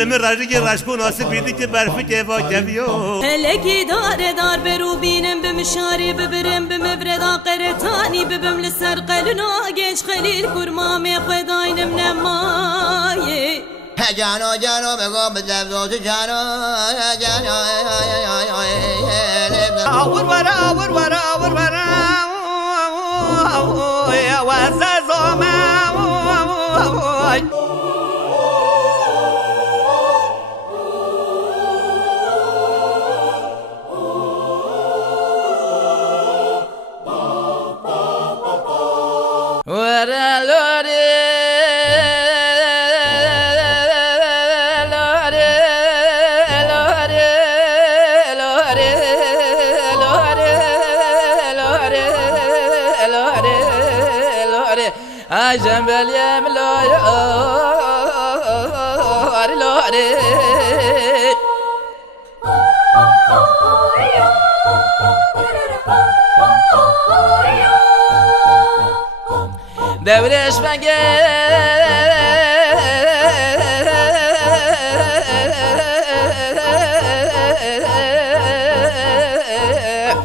لمی راجی که رشکو ناسب بیدی که برفی که با جویو هلکی داره دار برو بینم بمشاری ببرم بمبردا قرتانی ببم لسر قلنا گنج خلیل کرمام خداینم نمایه جانو جانو بگو بزبزوت جانو جانو آور ورا آور ورا آور ورا وزازوما ورا لوري جنبل يا ملوي لوري دورش مگه